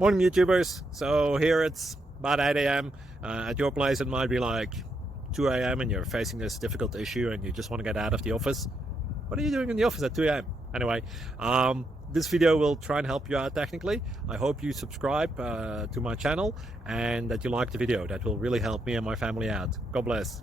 Morning YouTubers. So here it's about 8 a.m. At your place it might be like 2 a.m. and you're facing this difficult issue and you just want to get out of the office. What are you doing in the office at 2 a.m.? Anyway, this video will try and help you out technically. I hope you subscribe to my channel and that you like the video. That will really help me and my family out. God bless.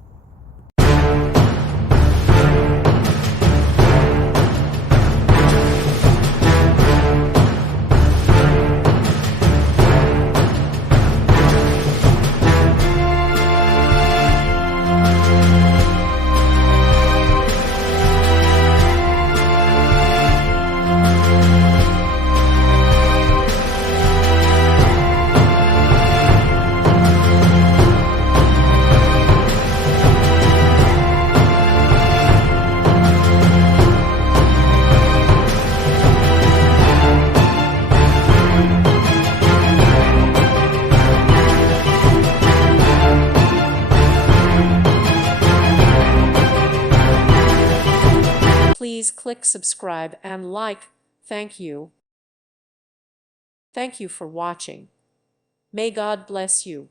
Please click subscribe and like. Thank you. Thank you for watching. May God bless you.